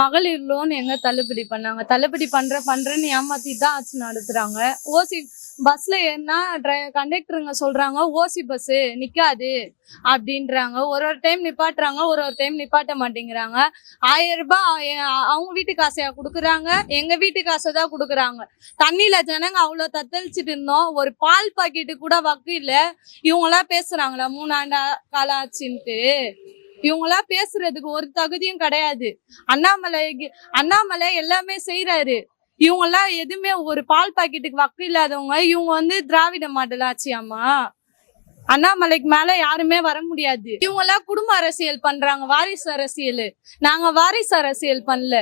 மகளிர் லோன் எங்க தள்ளுபடி பண்ணாங்க? தள்ளுபடி பண்ற பண்றேன்னு ஏமாத்தி தான் ஆட்சி நடத்துறாங்க. ஓசி பஸ்ல ஏறினா கண்டக்டருங்க சொல்றாங்க ஓசி பஸ் நிக்காது அப்படின்றாங்க. ஒரு ஒரு டைம் நிப்பாட்டுறாங்க ஒரு ஒரு டைம் நிப்பாட்ட மாட்டேங்கிறாங்க. ஆயிரம் ரூபாய் அவங்க வீட்டு காசையா கொடுக்குறாங்க? எங்க வீட்டு காசை தான் கொடுக்குறாங்க? தண்ணியில ஜனங்க அவ்வளவு தத்தளிச்சுட்டு இருந்தோம். ஒரு பால் பாக்கெட்டு கூட வக்கு இல்ல. இவங்கெல்லாம் பேசுறாங்களா மூணாண்டா காலாச்சின்ட்டு இவங்களா பேசுறதுக்கு ஒரு தகுதியும் கிடையாது. அண்ணாமலை அண்ணாமலை எல்லாமே செய்யறாரு இவங்க எல்லாம் எதுவுமே ஒரு பால் பாக்கெட்டுக்கு வக்கு இல்லாதவங்க. இவங்க வந்து திராவிட மாடல் ஆச்சியாமா அண்ணாமலைக்கு மேல யாருமே வர முடியாது. இவங்க எல்லாம் குடும்ப அரசியல் பண்றாங்க வாரிசு அரசியல். நாங்க வாரிசு அரசியல் பண்ணல.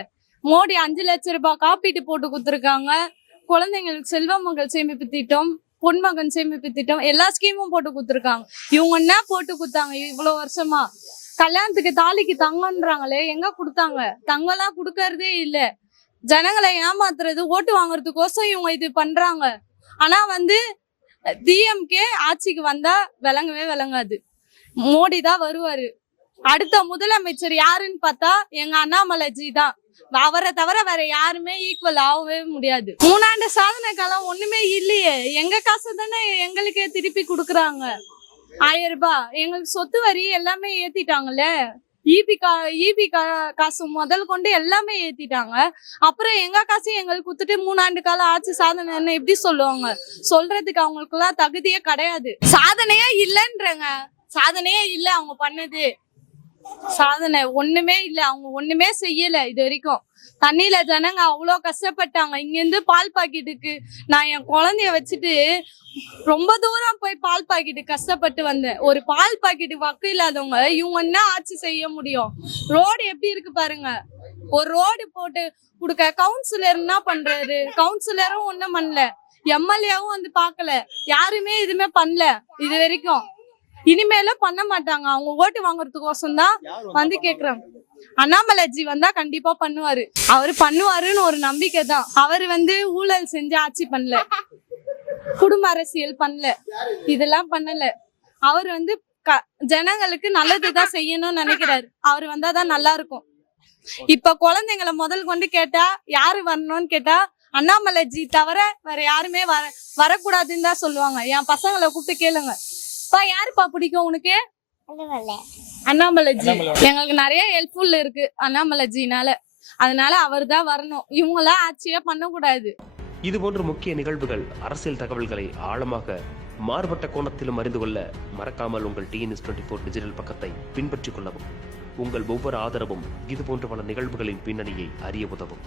மோடி அஞ்சு லட்சம் ரூபாய் காப்பீட்டு போட்டு கொடுத்துருக்காங்க. குழந்தைங்களுக்கு செல்வ மகள் சேமிப்பு திட்டம் பொன்மகன் சேமிப்பு திட்டம் எல்லா ஸ்கீமும் போட்டு கொடுத்துருக்காங்க. இவங்க என்ன போட்டு கொடுத்தாங்க இவ்வளவு வருஷமா? கல்யாணத்துக்கு தாலிக்கு தங்கன்றாங்களே எங்க கொடுத்தாங்க? தங்கம்லாம் கொடுக்கறதே இல்ல. ஜனங்களை ஏமாத்துறது ஓட்டு வாங்குறதுக்கோசம் இவங்க இது பண்றாங்க. ஆனா வந்து டிஎம்கே ஆட்சிக்கு வந்தா விளங்கவே விளங்காது. மோடி தான் வருவாரு. அடுத்த முதலமைச்சர் யாருன்னு பார்த்தா எங்க அண்ணாமலைஜி தான். அவரை தவிர வேற யாருமே ஈக்குவல் ஆகவே முடியாது. மூணாண்டு சாதனை காலம் ஒண்ணுமே இல்லையே. எங்க காசு தானே எங்களுக்கே திருப்பி கொடுக்குறாங்க. ஆயிரம் ரூபாய். எங்களுக்கு சொத்து வரி எல்லாமே ஏத்திட்டாங்கல்ல. ஈபி கா ஈபி கா காசு முதல் கொண்டு எல்லாமே ஏத்திட்டாங்க. அப்புறம் எங்க காசு எங்களுக்கு குத்துட்டு மூணாண்டு கால ஆட்சி சாதனைன்னு எப்படி சொல்லுவாங்க. சொல்றதுக்கு அவங்களுக்குலாம் தகுதியே கிடையாது. சாதனையே இல்லைன்றங்க. சாதனையே இல்ல அவங்க பண்ணது. சாதனை. ஒண்ணுமே இல்ல. அவங்க ஒண்ணுமே செய்யல இது வரைக்கும். தண்ணியில ஜனங்க அவ்வளோ கஷ்டப்பட்டாங்க. இங்க இருந்து பால் பாக்கெட்டுக்கு நான் என் குழந்தைய வச்சுட்டு ரொம்ப தூரம் போய் பால் பாக்கெட்டு கஷ்டப்பட்டு வந்தேன். ஒரு பால் பாக்கெட்டு வக்கு இல்லாதவங்க இவங்க என்ன ஆட்சி செய்ய முடியும்? ரோடு எப்படி இருக்கு பாருங்க. ஒரு ரோடு போட்டு கொடுக்க கவுன்சிலர் என்ன பண்றாரு? கவுன்சிலரும் ஒண்ணும் பண்ணல. எம்எல்ஏவும் வந்து பார்க்கல யாருமே எதுவுமே பண்ணல இது வரைக்கும். இனிமேலும் பண்ண மாட்டாங்க. அவங்க ஓட்டு வாங்குறதுக்கோசம் தான் வந்து கேக்குறாங்க. அண்ணாமலைஜி வந்தா கண்டிப்பா பண்ணுவாரு. அவரு பண்ணுவாருன்னு ஒரு நம்பிக்கை தான். அவர் வந்து ஊழல் செஞ்சு ஆட்சி பண்ணல. குடும்ப அரசியல் பண்ணல. இதெல்லாம் பண்ணல. அவர் வந்து ஜனங்களுக்கு நல்லதுதான் செய்யணும்னு நினைக்கிறாரு. அவர் வந்தாதான் நல்லா இருக்கும். இப்ப குழந்தைங்களை முதல் கொண்டு கேட்டா யாரு வரணும்னு கேட்டா அண்ணாமலைஜி தவிர வேற யாருமே வர வரக்கூடாதுன்னு தான் சொல்லுவாங்க. என் பசங்களை கூப்பிட்டு கேளுங்க. பா யாருப்பா பிடிக்கும் உனக்கு? அண்ணாமலைஜி. எங்களுக்கு நிறைய ஹெல்ப்ஃபுல் இருக்கு அண்ணாமலைஜினால. அதனால அவர் தான் வரணும். இவங்களாம் ஆட்சியே பண்ணக்கூடாது. இதுபோன்ற முக்கிய நிகழ்வுகள் அரசியல் தகவல்களை ஆழமாக மாறுபட்ட கோணத்திலும் அறிந்து கொள்ள மறக்காமல் உங்கள் டிஎன்எஸ் டுவெண்ட்டி ஃபோர் டிஜிட்டல் பக்கத்தை பின்பற்றிக் கொள்ளவும். உங்கள் ஒவ்வொரு ஆதரவும் இதுபோன்ற பல நிகழ்வுகளின் பின்னணியை அறிய உதவும்.